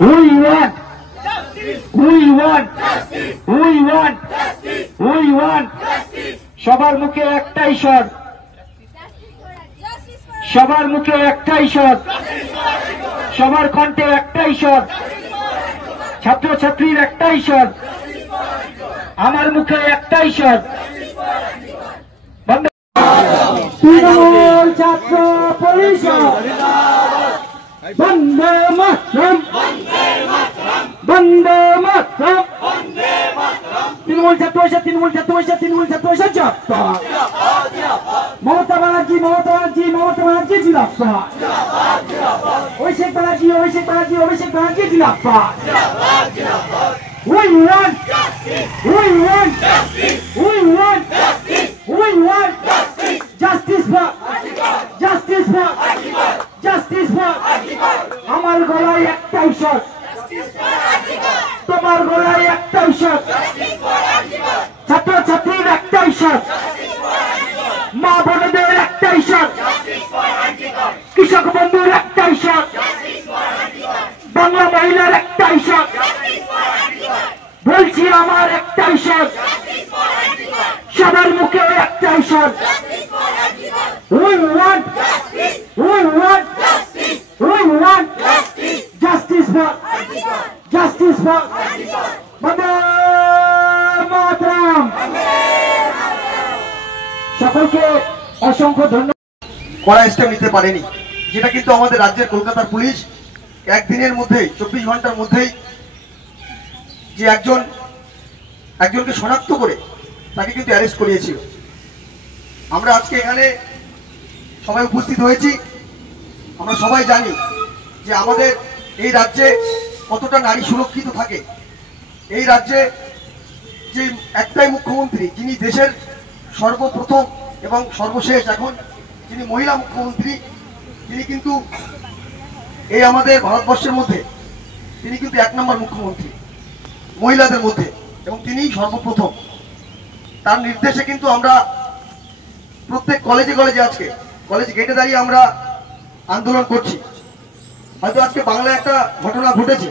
We want justice. We want justice. We want justice. We want justice. সবার মুখে একটাই স্বর, সবার মুখে একটাই স্বর, সবার কণ্ঠে একটাই স্বর, ছাত্রছাত্রীর একটাই স্বর, আমার মুখে একটাই স্বর। তৃণমূল ছাত্র পরিষদ বন্দে মাতরম, বন্দে মাতরম, তৃণমূল ছাত্র পরিষদ, তৃণমূল ছাত্র পরিষদ, তৃণমূল ছাত্র পরিষদ জিন্দাবাদ। মমতা ব্যানার্জি, মমতা ব্যানার্জি, মমতা ব্যানার্জি জিন্দাবাদ। অভিষেক ব্যানার্জি, অভিষেক ব্যানার্জি, অভিষেক ব্যানার্জি জিন্দাবাদ। We want justice. We want justice. We want justice. We want justice. Justice for justice for justice for আমার গলায় একটাই স্বর, তোমার গলায় একটাই স্বর, ছাত্রছাত্রীর একটাই স্বর, মা বোনদের একটাই স্বর, কৃষক বন্ধুর একটাই স্বর, বাংলা মহিলার একটাই স্বর, বলছি আমার একটাই স্বর, সবার মুখে একটাই স্বর। We want justice. We want justice. We want justice. Justice for justice for বন্দে মাতরম। সকলকে অসংখ্য ধন্যবাদ। কড়া স্টেপ নিতে পারেনি, যেটা কিন্তু আমাদের রাজ্যের কলকাতার পুলিশ একদিনের মধ্যেই 24 ঘন্টার মধ্যেই যে একজনকে শনাক্ত করে তাকে কিন্তু অ্যারেস্ট করিয়েছিল। আমরা আজকে এখানে সবাই উপস্থিত হয়েছি, আমরা সবাই জানি যে আমাদের এই রাজ্যে কতটা নারী সুরক্ষিত থাকে। এই রাজ্যে যে একটাই মুখ্যমন্ত্রী, যিনি দেশের সর্বপ্রথম এবং সর্বশেষ এখন যিনি মহিলা মুখ্যমন্ত্রী, তিনি কিন্তু এই আমাদের ভারতবর্ষের মধ্যে তিনি কিন্তু 1 নম্বর মুখ্যমন্ত্রী মহিলাদের মধ্যে, এবং তিনিই সর্বপ্রথম। তার নির্দেশে কিন্তু আমরা প্রত্যেক কলেজে কলেজে আজকে কলেজ গেটে দাঁড়িয়ে আমরা আন্দোলন করছি। হয়তো আজকে বাংলায় একটা ঘটনা ঘটেছে,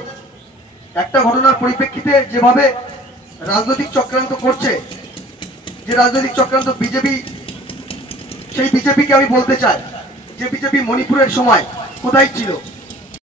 একটা ঘটনার পরিপ্রেক্ষিতে যেভাবে রাজনৈতিক চক্রান্ত করছে, যে রাজনৈতিক চক্রান্ত বিজেপি, সেই বিজেপিকে আমি বলতে চাই যে বিজেপি মণিপুরের সময় কোথায় ছিল?